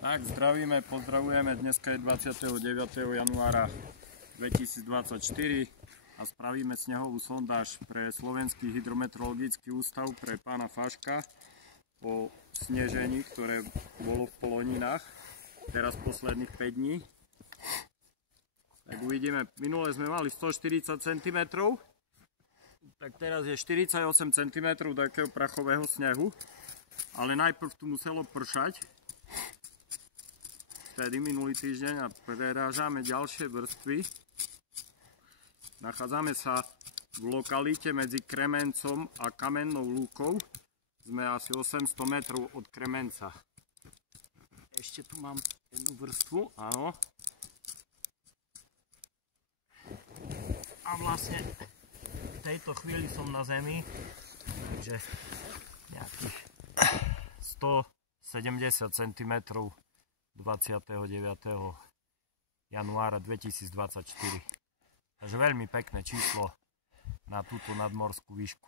Tak, zdravíme, pozdravujeme. Dneska je 29. januára 2024 a spravíme snehovú sondáž pre Slovenský hydrometeorologický ústav pre pána Faška po snežení, ktoré bolo v Poloninách teraz posledných 5 dní. Tak uvidíme, minule sme mali 140 cm, tak teraz je 48 cm takého prachového snehu, ale najprv tu muselo pršať. Vtedy minulý týždeň a prerážame ďalšie vrstvy. Nachádzame sa v lokalite medzi Kremencom a Kamennou lúkou. Sme asi 800 metrov od Kremenca. Ešte tu mám jednu vrstvu, áno. A vlastne v tejto chvíli som na zemi, takže nejakých 170 cm 29. januára 2024. Takže veľmi pekné číslo na túto nadmorskú výšku.